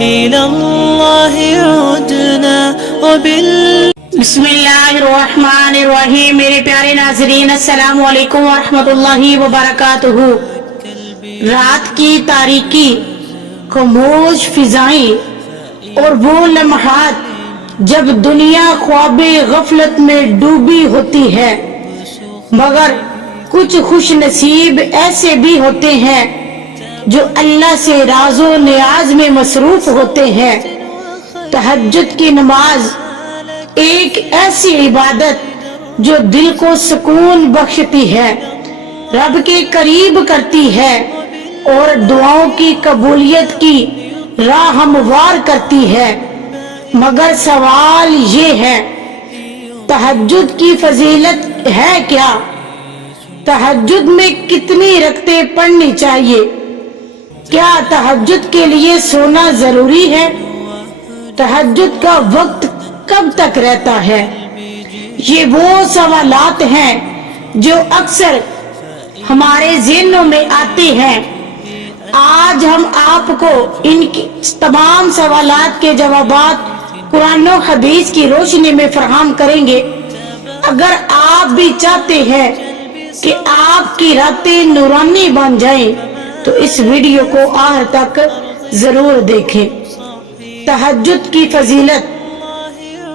إلى الله عدنا بسم اللہ الرحمن الرحیم. میرے پیارے ناظرین السلام علیکم ورحمۃ اللہ وبرکاتہ. رات کی تاریکی، خاموش فضائیں اور وہ لمحات جب دنیا خواب غفلت میں ڈوبی ہوتی ہے، مگر کچھ خوش نصیب ایسے بھی ہوتے ہیں جو اللہ سے راز و نیاز میں مصروف ہوتے ہیں. تہجد کی نماز ایک ایسی عبادت جو دل کو سکون بخشتی ہے، رب کے قریب کرتی ہے اور دعاؤں کی قبولیت کی راہ ہموار کرتی ہے. مگر سوال یہ ہے، تہجد کی فضیلت ہے کیا؟ تہجد میں کتنی رکعتیں پڑھنی چاہیے؟ کیا تہجد کے لیے سونا ضروری ہے؟ تہجد کا وقت کب تک رہتا ہے؟ یہ وہ سوالات ہیں جو اکثر ہمارے ذہنوں میں آتے ہیں. آج ہم آپ کو ان تمام سوالات کے جوابات قرآن و حدیث کی روشنی میں فراہم کریں گے. اگر آپ بھی چاہتے ہیں کہ آپ کی راتیں نورانی بن جائیں تو اس ویڈیو کو آخر تک ضرور دیکھیں. تہجد کی فضیلت.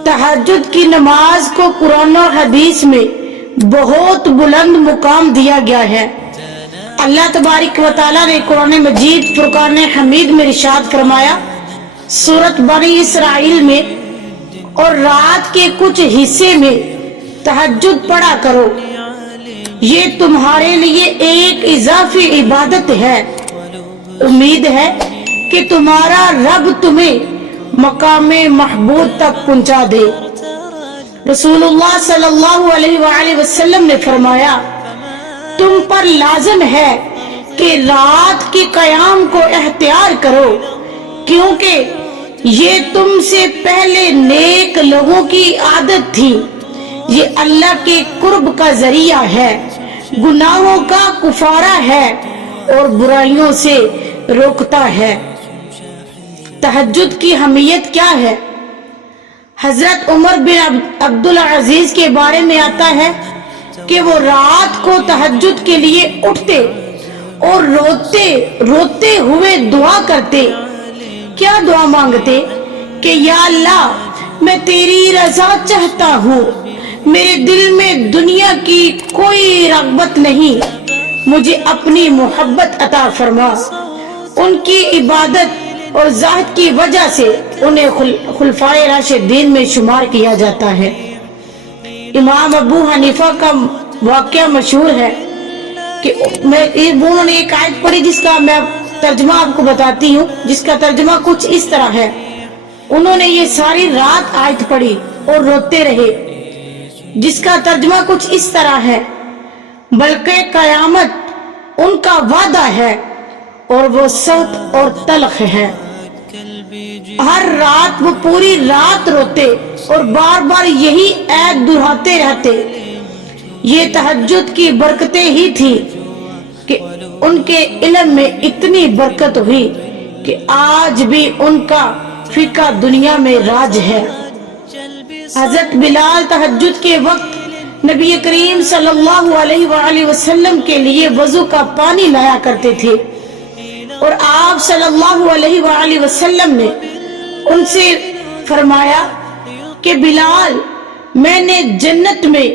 تہجد کی نماز کو قرآن و حدیث میں بہت بلند مقام دیا گیا ہے. اللہ تبارک و تعالیٰ نے قرآن مجید فرقان حمید میں ارشاد فرمایا، سورۃ بنی اسرائیل میں، اور رات کے کچھ حصے میں تہجد پڑھا کرو، یہ تمہارے لیے ایک اضافی عبادت ہے. امید ہے کہ تمہارا رب تمہیں مقام محبوب تک پہنچا دے. رسول اللہ صلی اللہ علیہ وآلہ وسلم نے فرمایا، تم پر لازم ہے کہ رات کے قیام کو اختیار کرو، کیونکہ یہ تم سے پہلے نیک لوگوں کی عادت تھی. یہ اللہ کے قرب کا ذریعہ ہے، گناہوں کا کفارہ ہے اور برائیوں سے روکتا ہے. تہجد کی اہمیت کیا ہے؟ حضرت عمر بن عبدالعزیز کے بارے میں آتا ہے کہ وہ رات کو تہجد کے لیے اٹھتے اور روتے ہوئے دعا کرتے. کیا دعا مانگتے؟ کہ یا اللہ، میں تیری رضا چاہتا ہوں، میرے دل میں دنیا کی کوئی رغبت نہیں، مجھے اپنی محبت عطا فرما. ان کی عبادت اور زہد کی وجہ سے انہیں خلفائے راشدین میں شمار کیا جاتا ہے. امام ابو حنیفہ کا واقعہ مشہور ہے کہ انہوں نے ایک آیت پڑھی جس کا میں ترجمہ آپ کو بتاتی ہوں، جس کا ترجمہ کچھ اس طرح ہے. انہوں نے یہ ساری رات آیت پڑھی اور روتے رہے، جس کا ترجمہ کچھ اس طرح ہے، بلکہ قیامت ان کا وعدہ ہے اور وہ سخت اور تلخ ہے. ہر رات وہ پوری رات روتے اور بار بار یہی عید دہراتے رہتے. یہ تہجد کی برکتیں ہی تھی کہ ان کے علم میں اتنی برکت ہوئی کہ آج بھی ان کا فقہ دنیا میں راج ہے. حضرت بلال تہجد کے وقت نبی کریم صلی اللہ علیہ وآلہ وسلم کے لیے وضو کا پانی لایا کرتے تھے، اور آپ صلی اللہ علیہ وآلہ وسلم نے ان سے فرمایا کہ بلال، میں نے جنت میں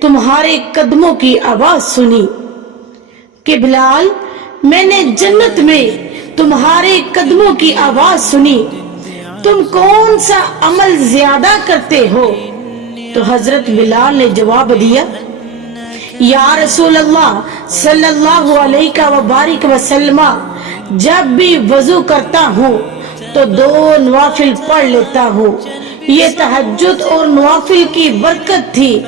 تمہارے قدموں کی آواز سنی. کہ بلال، میں نے جنت میں تمہارے قدموں کی آواز سنی، تم کون سا عمل زیادہ کرتے ہو؟ تو حضرت بلال نے جواب دیا، یا رسول اللہ صلی اللہ علیہ وبارک وسلم، جب بھی وضو کرتا ہوں تو 2 نوافل پڑھ لیتا ہوں. یہ تہجد اور نوافل کی برکت تھی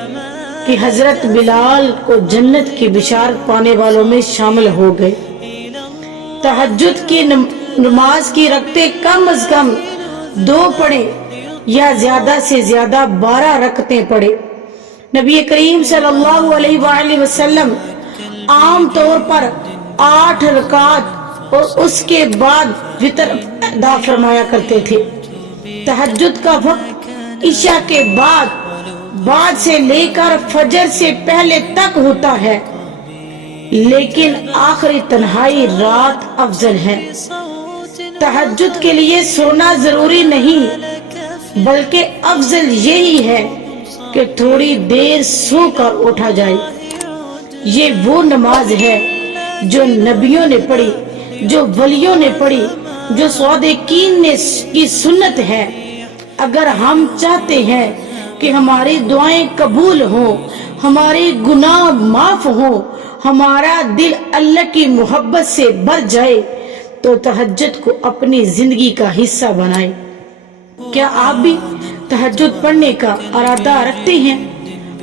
کہ حضرت بلال کو جنت کی بشارت پانے والوں میں شامل ہو گئے. تہجد کی نماز کی رکعتیں کم از کم 2 پڑھیں یا زیادہ سے زیادہ 12 رکعتیں پڑھیں. نبی کریم صلی اللہ علیہ وآلہ وسلم عام طور پر 8 رکعات اور اس کے بعد وتر ادا فرمایا کرتے تھے۔ تہجد کا وقت عشاء کے بعد سے لے کر فجر سے پہلے تک ہوتا ہے، لیکن آخری تنہائی رات افضل ہے۔ تہجد کے لیے سونا ضروری نہیں، بلکہ افضل یہی ہے کہ تھوڑی دیر سو کر اٹھا جائے۔ یہ وہ نماز ہے جو نبیوں نے پڑھی، جو ولیوں نے پڑھی، جو صادقین کی سنت ہے۔ اگر ہم چاہتے ہیں کہ ہماری دعائیں قبول ہوں، ہمارے گناہ معاف ہوں، ہمارا دل اللہ کی محبت سے بھر جائے، تو تہجد کو اپنی زندگی کا حصہ بنائیں۔ کیا آپ بھی تہجد پڑھنے کا ارادہ رکھتے ہیں؟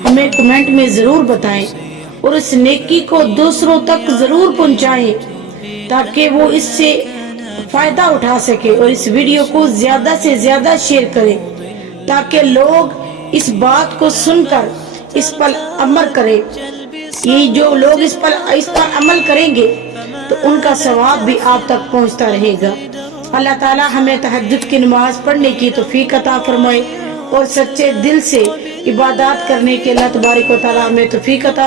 ہمیں کمنٹ میں ضرور بتائیں، اور اس نیکی کو دوسروں تک ضرور پہنچائیں تاکہ وہ اس سے فائدہ اٹھا سکے، اور اس ویڈیو کو زیادہ سے زیادہ شیئر کریں تاکہ لوگ اس بات کو سن کر اس پر عمل کریں۔ یہ جو لوگ اس پر عمل کریں گے تو ان کا ثواب بھی آپ تک پہنچتا رہے گا۔ اللہ تعالی ہمیں تہجد کی نماز پڑھنے کی توفیق عطا فرمائے اور سچے دل سے عبادات کرنے کے اللہ تبارک و تعالی ہمیں توفیق عطا